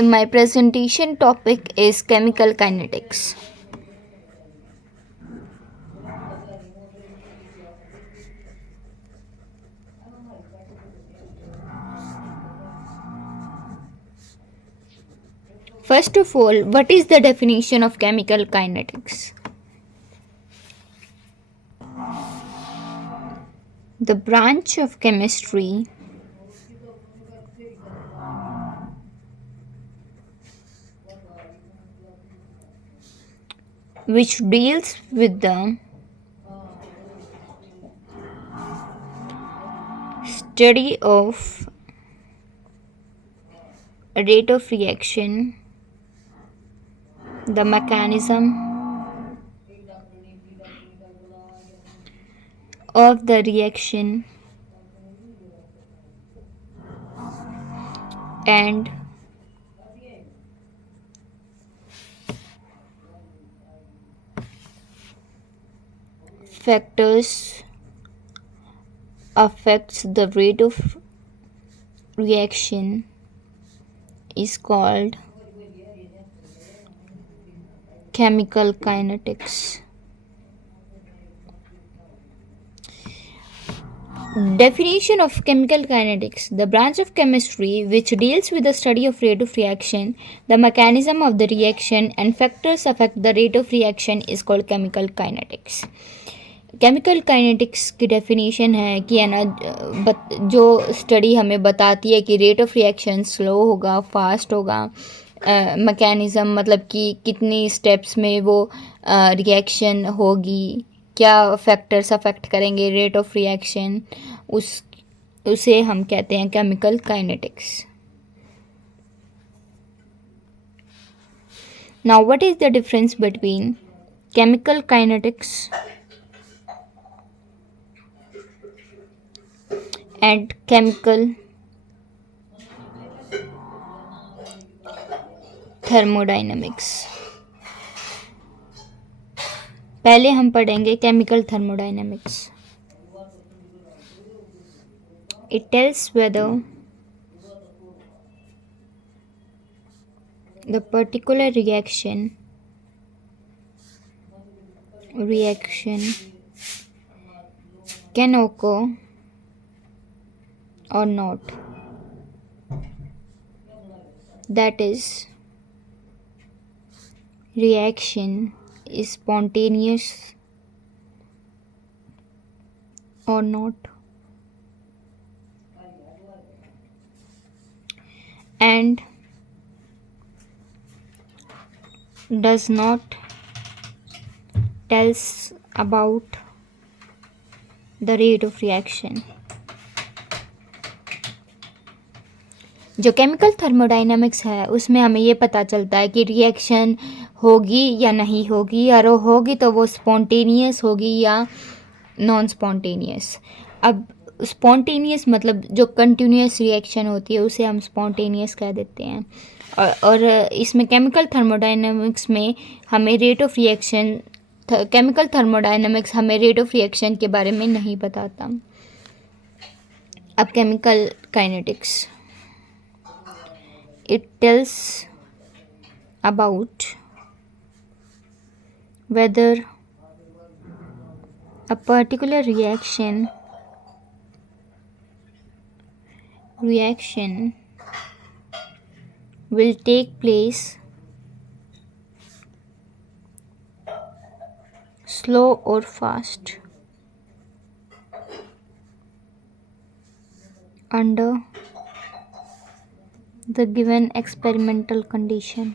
My presentation topic is chemical kinetics. First of all, what is the definition of chemical kinetics? The branch of chemistry which deals with the study of rate of reaction, the mechanism of the reaction, and factors affects the rate of reaction is called chemical kinetics. Definition of chemical kinetics: the branch of chemistry which deals with the study of rate of reaction, the mechanism of the reaction, and factors affect the rate of reaction is called chemical kinetics. Chemical kinetics की डेफिनेशन है कि है ना, जो स्टडी हमें बताती है कि रेट ऑफ रिएक्शन स्लो होगा, फास्ट होगा, मैकेनिज़्म मतलब कि कितनी स्टेप्स में वो रिएक्शन होगी, क्या फैक्टर्स अफेक्ट करेंगे रेट ऑफ रिएक्शन, उसे हम कहते हैं chemical kinetics. Now what is the difference between chemical kinetics and chemical thermodynamics? पहले हम पढ़ेंगे chemical thermodynamics. It tells whether the particular reaction can occur or not. That is, reaction is spontaneous or not, and does not tells about the rate of reaction. जो chemical thermodynamics है उसमें हमें ये पता चलता है कि रिएक्शन होगी या नहीं होगी, और होगी तो वो स्पॉन्टेनियस होगी या नॉन स्पॉन्टेनियस. अब स्पॉन्टेनियस मतलब जो कंटिन्यूस रिएक्शन होती है उसे हम स्पॉन्टेनियस कह देते हैं. और इसमें केमिकल थर्मोडाइनमिक्स में हमें rate of reaction chemical thermodynamics हमें रेट ऑफ रिएक्शन के बारे में नहीं बताता. अब chemical kinetics, it tells about whether a particular reaction will take place slow or fast under the given experimental condition.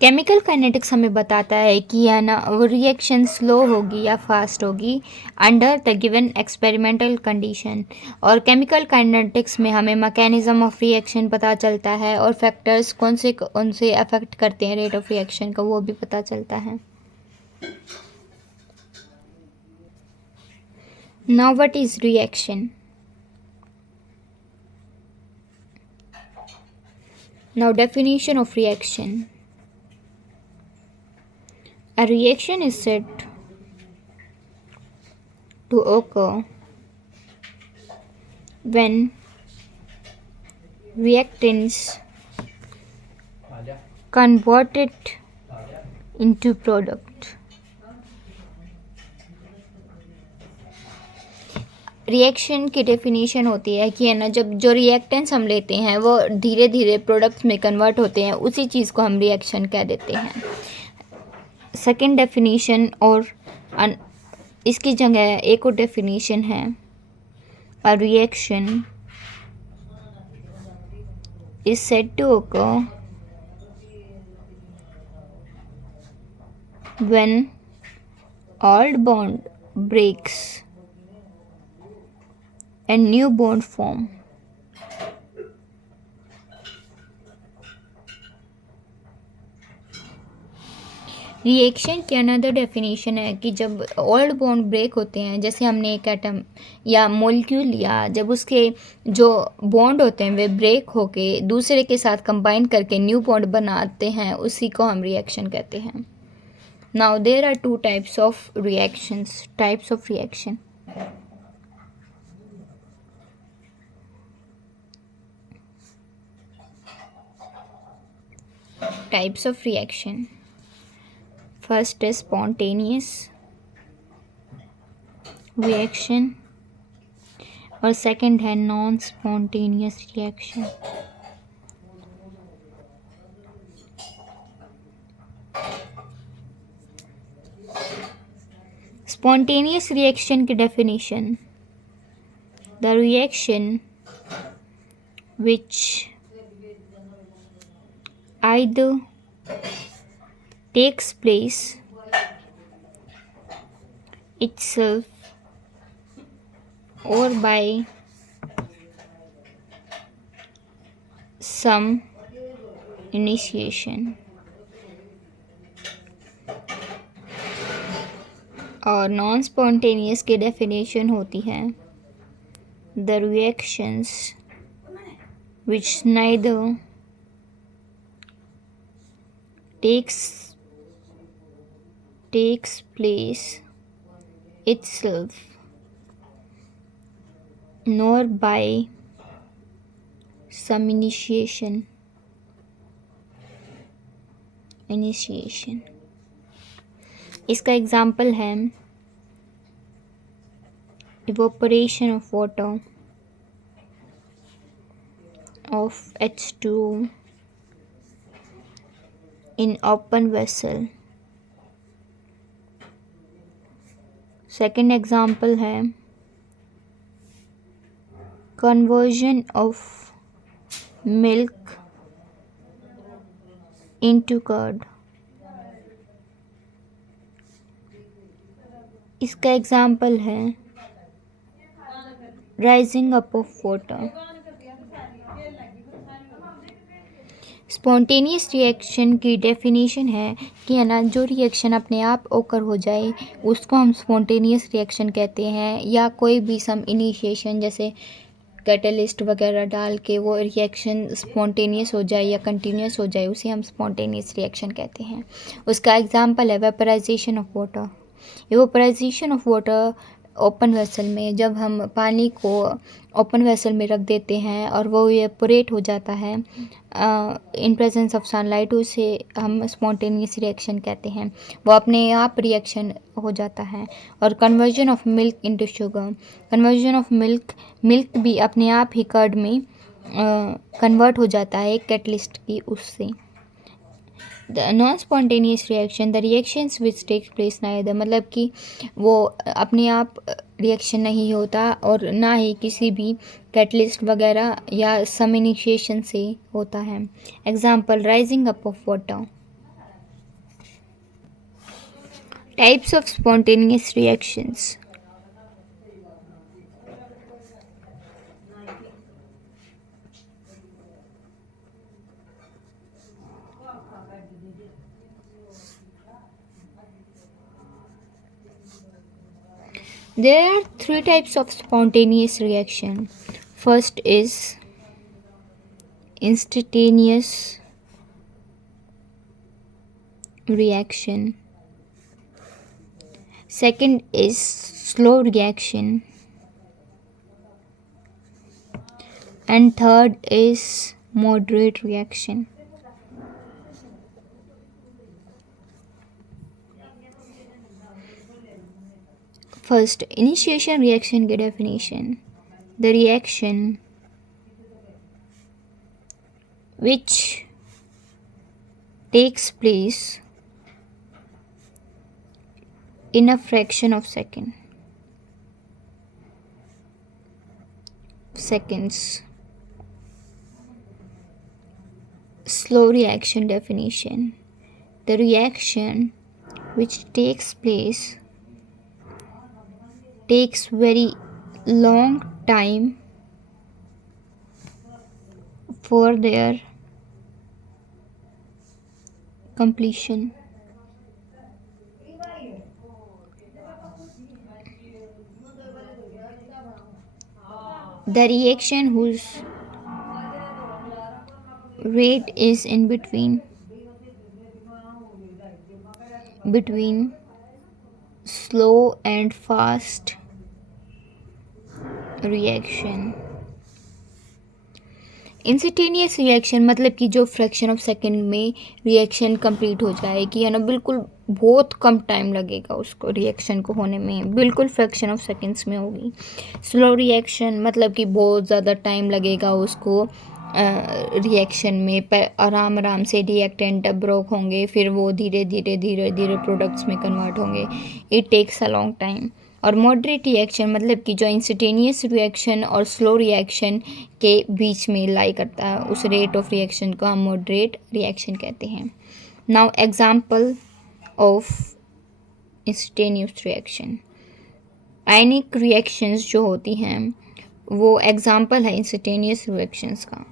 Chemical kinetics हमें बताता है कि है ना वो रिएक्शन स्लो होगी या फास्ट होगी under the given experimental condition. और केमिकल काइनेटिक्स में हमें मैकेनिज्म ऑफ रिएक्शन पता चलता है और फैक्टर्स कौन से अफेक्ट करते हैं रेट ऑफ रिएक्शन का वो भी पता चलता है. Now what is reaction? Now definition of reaction. A reaction is said to occur when reactants convert it into product. Reaction की डेफिनेशन होती है कि है ना, जब जो रिएक्टेंट्स हम लेते हैं वो धीरे धीरे प्रोडक्ट्स में कन्वर्ट होते हैं, उसी चीज़ को हम रिएक्शन कह देते हैं. सेकेंड डेफिनेशन और इसकी जगह एक और डेफिनेशन है, a reaction is said to occur when old bond breaks and new bond form. Reaction की अनदर डेफिनेशन है कि जब ओल्ड बॉन्ड ब्रेक होते हैं, जैसे हमने एक एटम या मोलिक्यूल लिया, जब उसके जो बॉन्ड होते हैं वे ब्रेक होके दूसरे के साथ कंबाइन करके न्यू बॉन्ड बनाते हैं, उसी को हम रिएक्शन कहते हैं. Now there are two types of reactions. Types of reaction. Types of reaction. First is spontaneous reaction और second है non-spontaneous reaction. Spontaneous reaction की definition: the reaction which either takes place itself or by some initiation. और non spontaneous की डेफिनेशन होती है the reactions which neither takes place itself nor by some initiation. इसका एग्जाम्पल है evaporation of water of H2O in open vessel. Second example है conversion of milk into curd. इसका एग्जाम्पल है rising up of water. Spontaneous reaction की डेफिनेशन है कि है ना, जो रिएक्शन अपने आप ओकर हो जाए उसको हम स्पॉन्टेनियस रिएक्शन कहते हैं, या कोई भी सम इनिशिएशन जैसे कैटलिस्ट वगैरह डाल के वो रिएक्शन स्पॉन्टेनियस हो जाए या कंटिन्यूस हो जाए, उसे हम स्पॉन्टेनियस रिएक्शन कहते हैं. उसका एग्जांपल है vaporization of water. Vaporization of water open vessel में, जब हम पानी को ओपन वेसल में रख देते हैं और वो इवेपोरेट हो जाता है इन प्रेजेंस ऑफ सनलाइट, उसे हम स्पॉन्टेनियस रिएक्शन कहते हैं. वो अपने आप रिएक्शन हो जाता है. और conversion of milk into sugar. Conversion of milk भी अपने आप ही कर्ड में कन्वर्ट हो जाता है कैटलिस्ट की उससे. The non spontaneous reaction, the reactions which take place neither, मतलब कि वो अपने आप रिएक्शन नहीं होता और ना ही किसी भी कैटलिस्ट वगैरह या सम इनिशिएशन से होता है. Example rising up of water. Types of spontaneous reactions. There are three types of spontaneous reaction. First is instantaneous reaction. Second is slow reaction, and third is moderate reaction. First, initiation reaction की definition. The reaction which takes place in a fraction of seconds. Slow reaction definition. The reaction which takes very long time for their completion. The reaction whose rate is in between slow and fast reaction. Instantaneous reaction मतलब कि जो fraction of second में reaction complete हो जाएगी, है ना, बिल्कुल बहुत कम टाइम लगेगा उसको रिएक्शन को होने में, बिल्कुल फ्रैक्शन ऑफ सेकंड्स में होगी. स्लो रिएक्शन मतलब कि बहुत ज़्यादा टाइम लगेगा उसको रिएक्शन में, पर आराम से रिएक्टेंट ब्रोक होंगे, फिर वो धीरे धीरे प्रोडक्ट्स में कन्वर्ट होंगे. It takes a long time. और मॉडरेट रिएक्शन मतलब कि जो इंस्टेंटेनियस रिएक्शन और स्लो रिएक्शन के बीच में लाई करता है, उस रेट ऑफ रिएक्शन को हम मॉडरेट रिएक्शन कहते हैं. Now example of instantaneous reaction. आयनिक रिएक्शंस जो होती हैं वो एग्जांपल है इंस्टेंटेनियस रिएक्शंस का.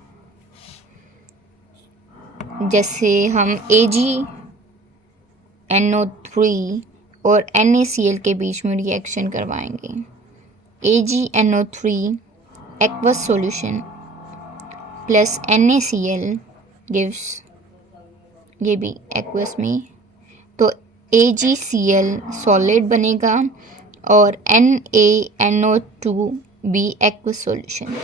जैसे हम AgNO3 और NaCl के बीच में रिएक्शन करवाएंगे. AgNO3 aqueous solution plus NaCl gives, ये भी एक्वस में, तो AgCl सॉलिड बनेगा और NaNO2 भी एक्वस सॉल्यूशन.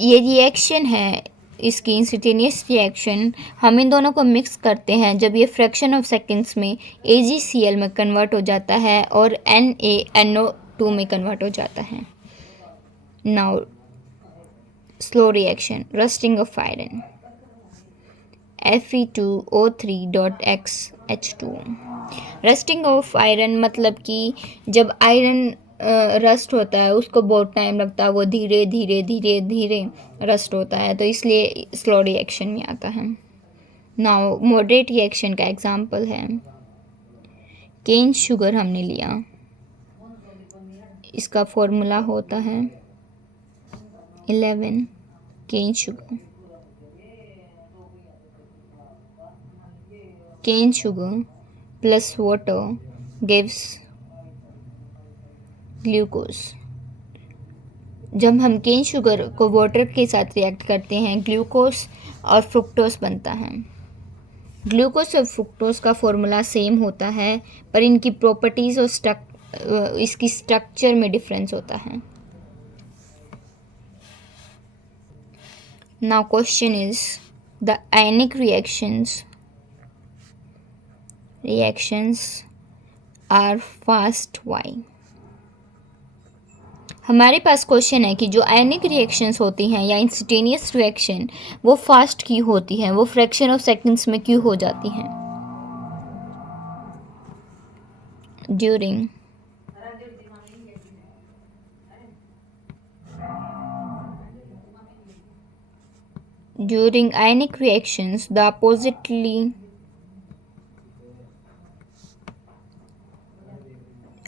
ये रिएक्शन है, इसकी इंस्टेंटेनियस रिएक्शन. हम इन दोनों को मिक्स करते हैं जब ये फ्रैक्शन ऑफ सेकंड्स में AgCl में कन्वर्ट हो जाता है और NaNO2 में कन्वर्ट हो जाता है. Now slow reaction. Rusting of iron Fe2O3.X H2. Rusting of iron मतलब कि जब आयरन रस्ट होता है उसको बहुत टाइम लगता है, वो धीरे धीरे रस्ट होता है, तो इसलिए स्लो रिएक्शन में आता है. नाउ मॉडरेट रिएक्शन का एग्जांपल है केन शुगर हमने लिया, इसका फॉर्मूला होता है 11 cane sugar plus water gives glucose. जब हम केन शुगर को वाटर के साथ रिएक्ट करते हैं, ग्लूकोज और फ्रुक्टोज बनता है. ग्लूकोज और फ्रुक्टोज का फॉर्मूला सेम होता है, पर इनकी प्रॉपर्टीज़ और इसकी स्ट्रक्चर में डिफरेंस होता है. Now question is the ionic reactions are fast. Why? हमारे पास क्वेश्चन है कि जो आयनिक रिएक्शंस होती हैं या इंस्टेंटेनियस रिएक्शन वो फास्ट क्यों होती हैं, वो फ्रैक्शन ऑफ सेकंड्स में क्यों हो जाती हैं. During ionic reactions, the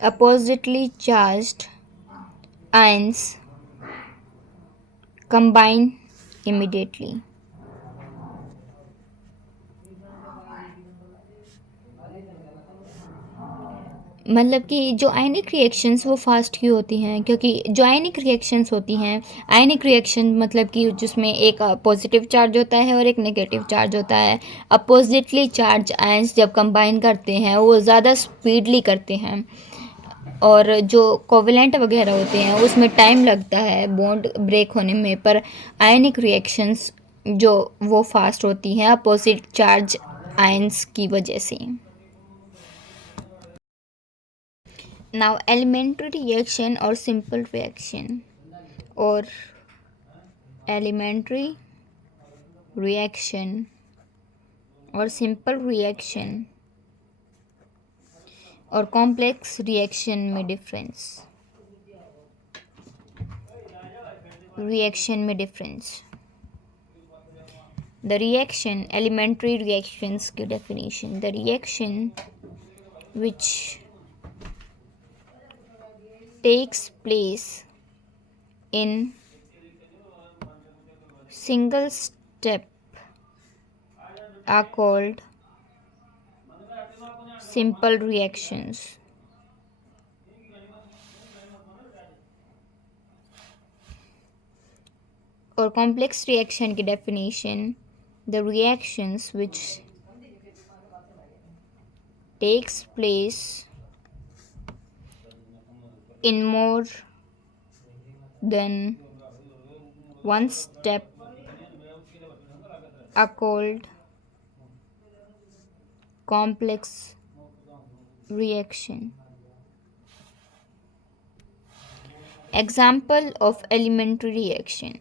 oppositely charged ions combine immediately. मतलब कि जो आयनिक रिएक्शंस वो फास्ट क्यों होती हैं, क्योंकि जो आयनिक रिएक्शंस होती हैं, आयनिक रिएक्शन मतलब कि जिसमें एक पॉजिटिव चार्ज होता है और एक नेगेटिव चार्ज होता है. अपोजिटली चार्ज आयंस जब कंबाइन करते हैं वो ज़्यादा स्पीडली करते हैं, और जो कोवेलेंट वगैरह होते हैं उसमें टाइम लगता है बॉन्ड ब्रेक होने में, पर आयनिक रिएक्शंस जो वो फास्ट होती हैं अपोजिट चार्ज आयंस की वजह से। नाउ एलिमेंट्री रिएक्शन और सिंपल रिएक्शन, और एलिमेंट्री रिएक्शन और सिंपल रिएक्शन और कॉम्प्लेक्स रिएक्शन में डिफरेंस। रिएक्शन में difference, the reaction elementary reactions की definition, the reaction which takes place in single step are called simple reactions, और complex reaction की definition, the reactions which takes place in more than one step are called complex reaction. Example of elementary reaction: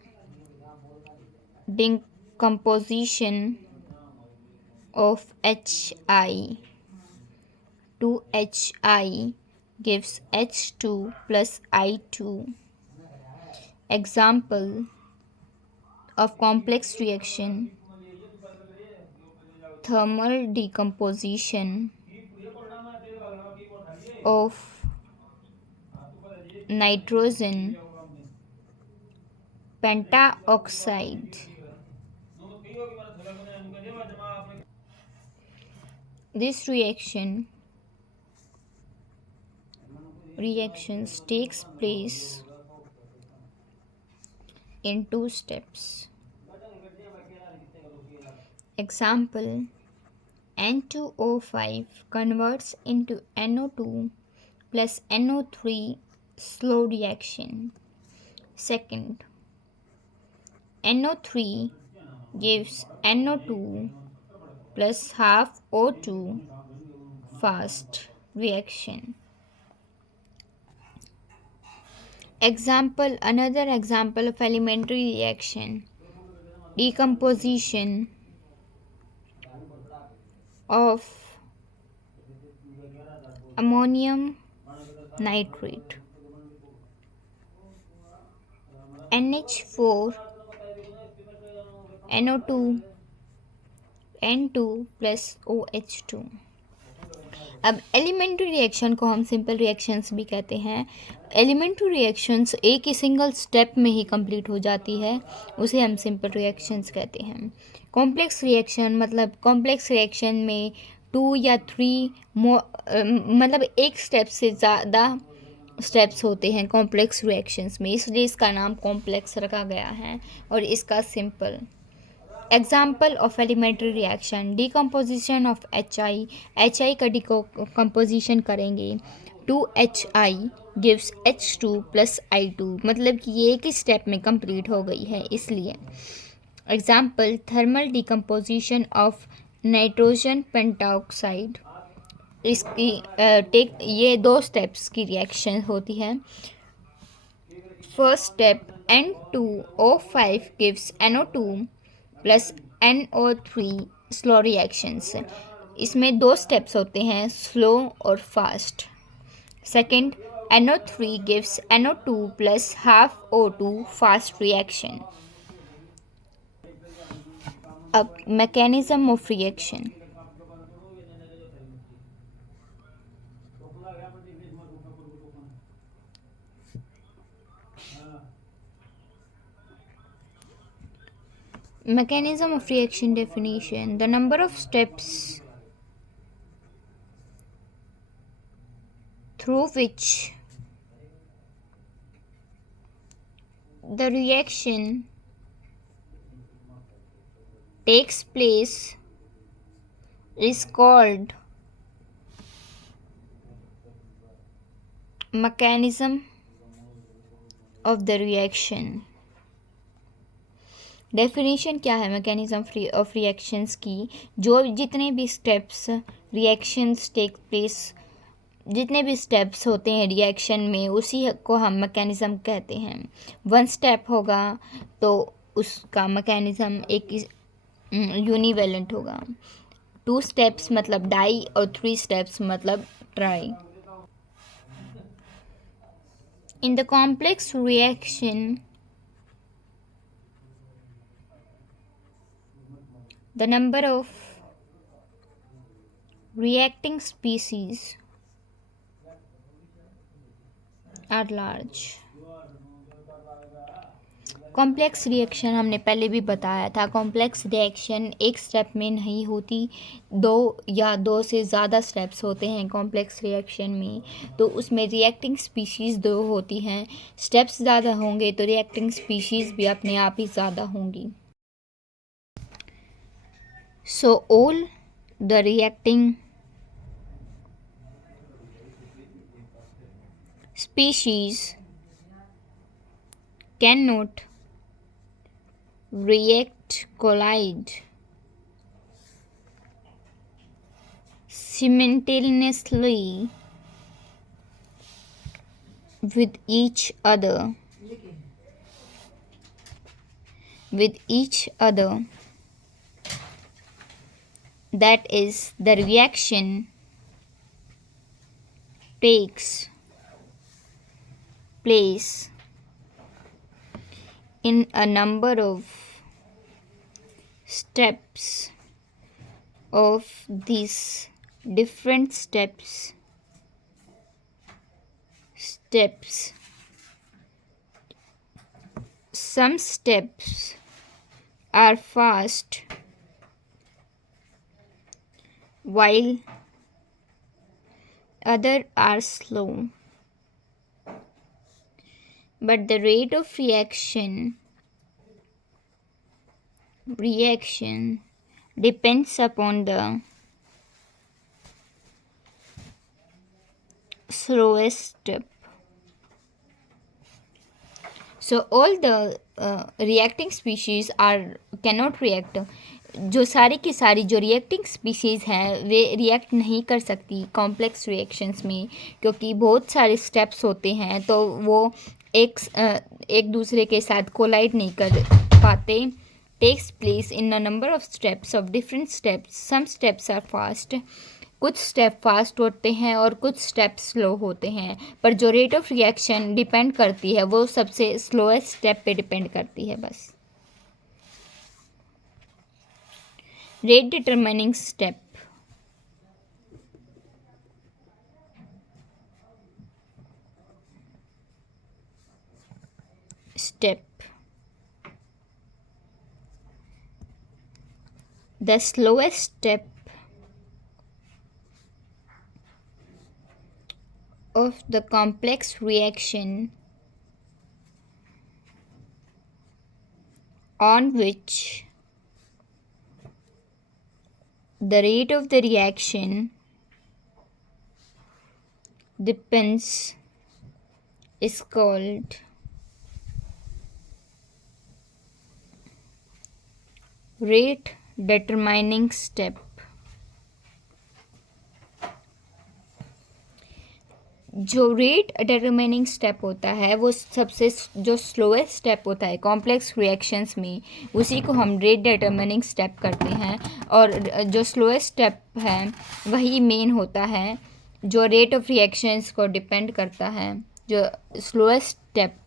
decomposition of Hi to Hi gives H2 plus I2. Example of complex reaction: thermal decomposition of nitrogen pentaoxide. This reactions takes place in two steps. Example: N2O5 converts into NO2 plus NO3, slow reaction. Second, NO3 gives NO2 plus half O2, fast reaction. Another example of elementary reaction: decomposition of ammonium nitrate, NH4 NO2 N2 plus OH2। अब elementary reaction को हम simple reactions भी कहते हैं। Elementary reactions एक ही single step में ही कंप्लीट हो जाती है, उसे हम सिंपल रिएक्शंस कहते हैं। कॉम्प्लेक्स रिएक्शन मतलब कॉम्प्लेक्स रिएक्शन में 2 या 3 मतलब एक स्टेप से ज़्यादा स्टेप्स होते हैं कॉम्प्लेक्स रिएक्शंस में, इसलिए इसका नाम कॉम्प्लेक्स रखा गया है और इसका simple. Example of elementary reaction: decomposition of HI का डिकम्पोजिशन करेंगे 2HI gives H2 plus I2, मतलब कि ये एक ही स्टेप में कंप्लीट हो गई है इसलिए। Example: thermal decomposition of nitrogen pentoxide, इसकी ये 2 स्टेप्स की रिएक्शन होती है। First step N2O5 gives NO2 plus NO3, slow reactions. इसमें 2 स्टेप्स होते हैं, स्लो और fast. Second, NO3 gives NO2 plus half O2, fast reaction. अब mechanism of reaction. Mechanism of reaction definition: the number of steps through which the reaction takes place is called mechanism of the reaction. Definition क्या है mechanism of reactions की? जो जितने भी steps reactions take place, जितने भी स्टेप्स होते हैं रिएक्शन में, उसी को हम मैकेनिज्म कहते हैं. वन स्टेप होगा तो उसका मैकेनिज्म एक यूनिवेलेंट होगा. टू स्टेप्स मतलब डाई और थ्री स्टेप्स मतलब try. In the complex reaction the number of reacting species are large. Complex reaction हमने पहले भी बताया था. कॉम्प्लेक्स रिएक्शन एक स्टेप में नहीं होती, दो या दो से ज़्यादा स्टेप्स होते हैं कॉम्प्लेक्स रिएक्शन में. तो उसमें रिएक्टिंग स्पीशीज़ दो होती हैं. स्टेप्स ज़्यादा होंगे तो रिएक्टिंग स्पीशीज़ भी अपने आप ही ज़्यादा होंगी. So all the reacting species cannot collide simultaneously with each other. That is, the reaction takes place in a number of steps. Of these different steps, some steps are fast while others are slow, but the rate of reaction depends upon the slowest step. So all the reacting species cannot react. जो सारी की सारी जो reacting species हैं वे रिएक्ट नहीं कर सकती complex reactions में, क्योंकि बहुत सारे स्टेप्स होते हैं तो वो एक दूसरे के साथ कोलाइड नहीं कर पाते. Takes place in a number of steps of different steps. Some steps are fast, कुछ स्टेप फास्ट होते हैं और कुछ स्टेप स्लो होते हैं, पर जो रेट ऑफ रिएक्शन डिपेंड करती है वो सबसे स्लोएस्ट स्टेप पे डिपेंड करती है. बस rate determining step. The slowest step of the complex reaction on which the rate of the reaction depends is called rate determining step. जो रेट डिटरमाइनिंग स्टेप होता है वो सबसे जो स्लोएस्ट स्टेप होता है कॉम्प्लेक्स रिएक्शंस में, उसी को हम रेट डिटरमाइनिंग स्टेप करते हैं. और जो स्लोएस्ट स्टेप है वही मेन होता है जो रेट ऑफ रिएक्शंस को डिपेंड करता है. जो स्लोएस्ट स्टेप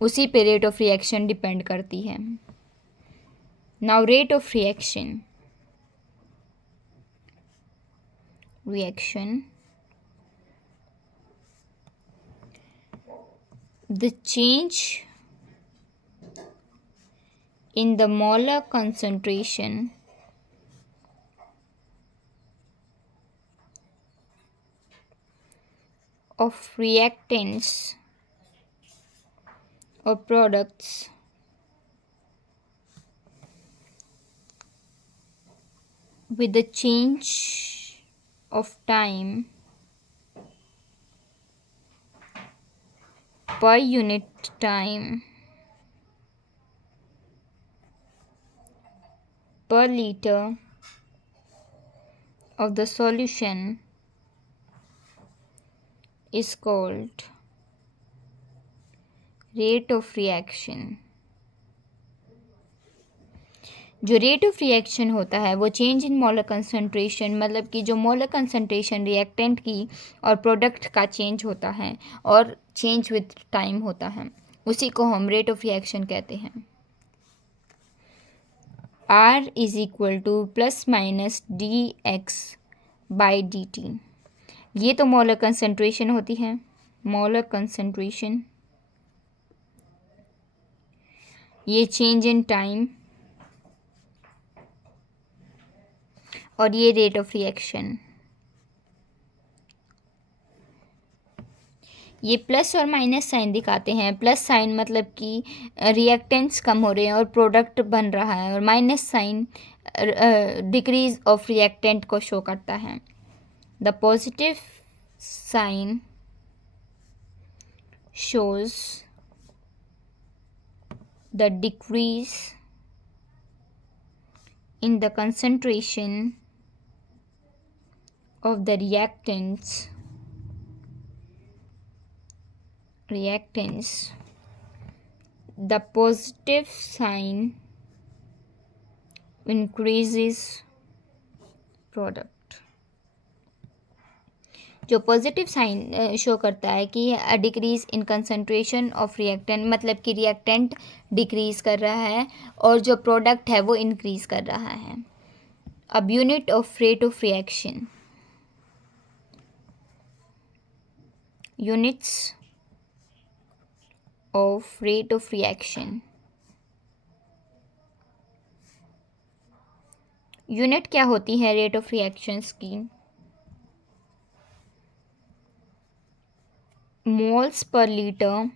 उसी पे रेट ऑफ रिएक्शन डिपेंड करती है. Now rate of reaction. The change in the molar concentration of reactants or products with the change of time per unit time per liter of the solution is called rate of reaction. जो rate of reaction होता है वो change in molar concentration, मतलब कि जो molar concentration reactant की और प्रोडक्ट का चेंज होता है और चेंज विद टाइम होता है, उसी को हम रेट ऑफ रिएक्शन कहते हैं. R is equal two plus minus D x by D T. ये तो मोलर कंसंट्रेशन होती है, मोलर कंसंट्रेशन. ये चेंज इन टाइम और ये रेट ऑफ रिएक्शन. ये प्लस और माइनस साइन दिखाते हैं. प्लस साइन मतलब कि रिएक्टेंट्स कम हो रहे हैं और प्रोडक्ट बन रहा है, और minus sign decrease of reactant को शो करता है. The positive sign shows the decrease in the concentration of the reactants. The positive sign increases product. जो पॉजिटिव साइन शो करता है कि decrease in concentration of reactant, मतलब कि reactant decrease कर रहा है और जो प्रोडक्ट है वो इंक्रीज कर रहा है. अब unit of rate of reaction. Units of rate of reaction. Unit क्या होती है रेट ऑफ रिएक्शंस की? Moles per litre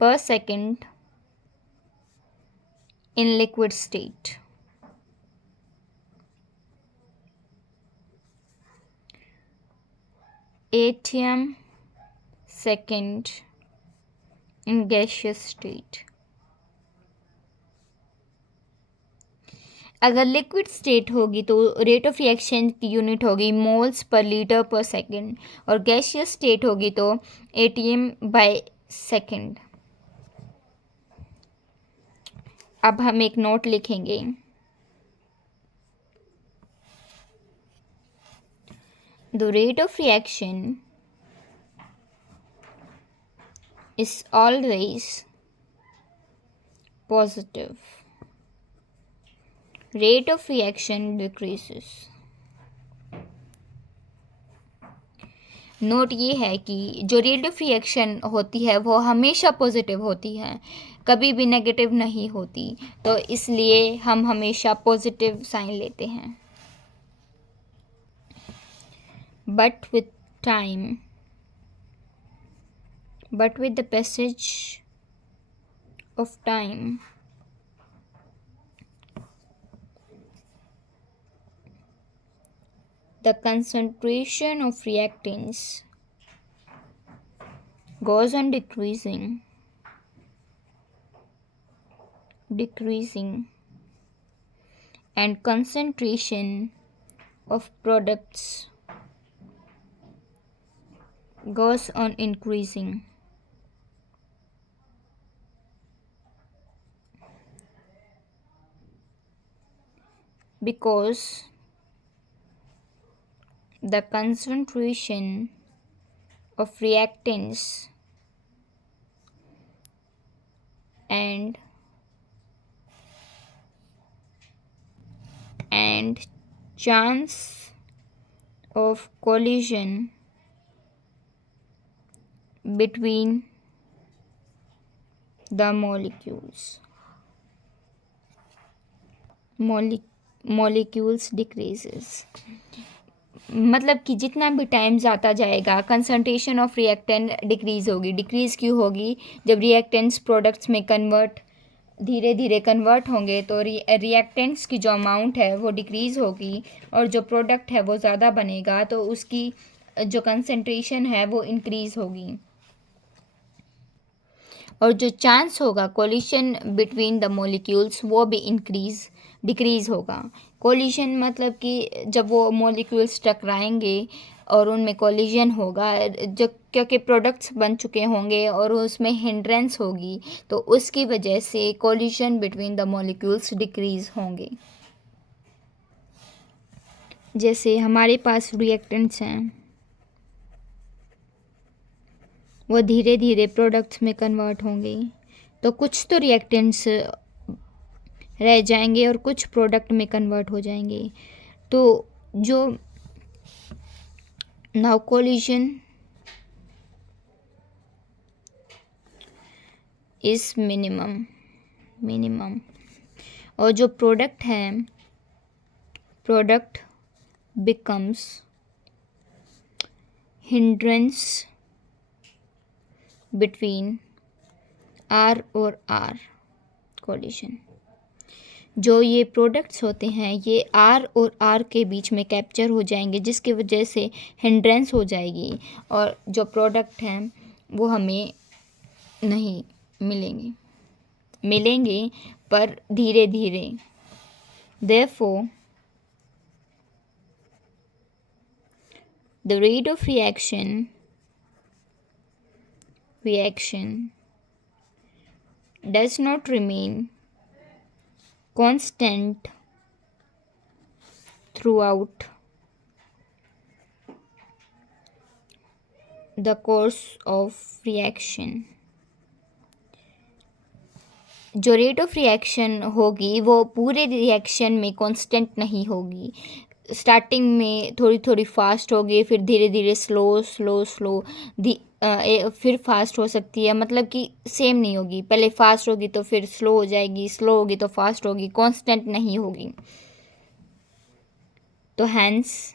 per second in liquid state. atm second in gaseous state. अगर लिक्विड स्टेट होगी तो रेट ऑफ रिएक्शन की यूनिट होगी moles per litre पर सेकेंड, और गैसियस स्टेट होगी तो atm बाय सेकेंड. अब हम एक नोट लिखेंगे. The rate of reaction is always positive. Rate of reaction decreases. Note ये है कि जो रेट ऑफ रिएक्शन होती है वो हमेशा पॉजिटिव होती है, कभी भी नेगेटिव नहीं होती, तो इसलिए हम हमेशा पॉजिटिव साइन लेते हैं. But with time, but with the passage of time, the concentration of reactants goes on decreasing, and concentration of products goes on increasing. Because the concentration of reactants and chance of collision between the molecules decreases. मतलब कि जितना भी टाइम जाता जाएगा concentration of reactant decrease होगी. डिक्रीज़ क्यों होगी? जब रिएक्टेंट्स प्रोडक्ट्स में धीरे धीरे कन्वर्ट होंगे तो रिएक्टेंट्स की जो अमाउंट है वो डिक्रीज़ होगी, और जो प्रोडक्ट है वो ज़्यादा बनेगा तो उसकी जो कंसंट्रेशन है वो इंक्रीज़ होगी. और जो चांस होगा कोलिशन बिटवीन द मॉलिक्यूल्स वो भी डिक्रीज़ होगा। कोलिशन मतलब कि जब वो मॉलिक्यूल्स टकराएंगे और उनमें कोलिजन होगा, जो क्योंकि प्रोडक्ट्स बन चुके होंगे और उसमें हिंड्रेंस होगी, तो उसकी वजह से collision between the molecules decrease होंगे। जैसे हमारे पास रिएक्टेंट्स हैं, वो धीरे धीरे प्रोडक्ट्स में कन्वर्ट होंगे, तो कुछ तो रिएक्टेंट्स रह जाएंगे और कुछ प्रोडक्ट में कन्वर्ट हो जाएंगे। तो जो नाउ कोलिजन इज मिनिमम और जो प्रोडक्ट है, product becomes hindrance between R और आर कोलिजन। जो ये प्रोडक्ट्स होते हैं ये आर और आर के बीच में कैप्चर हो जाएंगे, जिसकी वजह से हिंड्रेंस हो जाएगी और जो प्रोडक्ट हैं वो हमें नहीं मिलेंगे पर धीरे धीरे। Therefore, the rate of reaction does not remain constant throughout the course of reaction। जो रेट ऑफ रिएक्शन होगी वो पूरे रिएक्शन में कांस्टेंट नहीं होगी। स्टार्टिंग में थोड़ी थोड़ी फास्ट होगी, फिर धीरे धीरे स्लो फिर फास्ट हो सकती है, मतलब कि सेम नहीं होगी। पहले फास्ट होगी तो फिर स्लो हो जाएगी, स्लो होगी तो फास्ट होगी, कांस्टेंट नहीं होगी। तो hence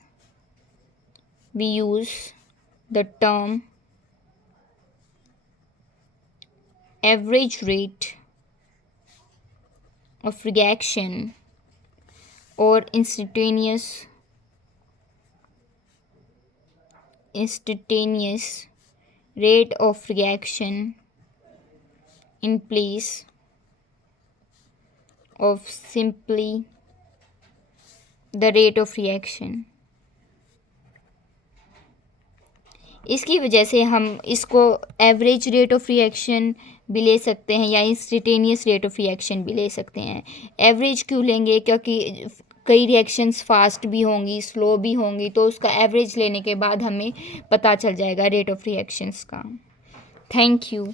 we use the term average rate of reaction or instantaneous rate of reaction in place of simply the rate of reaction। इसकी वजह से हम इसको एवरेज रेट ऑफ रिएक्शन भी ले सकते हैं या इंस्टेंटेनियस रेट ऑफ रिएक्शन भी ले सकते हैं। एवरेज क्यों लेंगे? क्योंकि कई रिएक्शंस फास्ट भी होंगी, स्लो भी होंगी, तो उसका एवरेज लेने के बाद हमें पता चल जाएगा रेट ऑफ रिएक्शंस का। Thank you.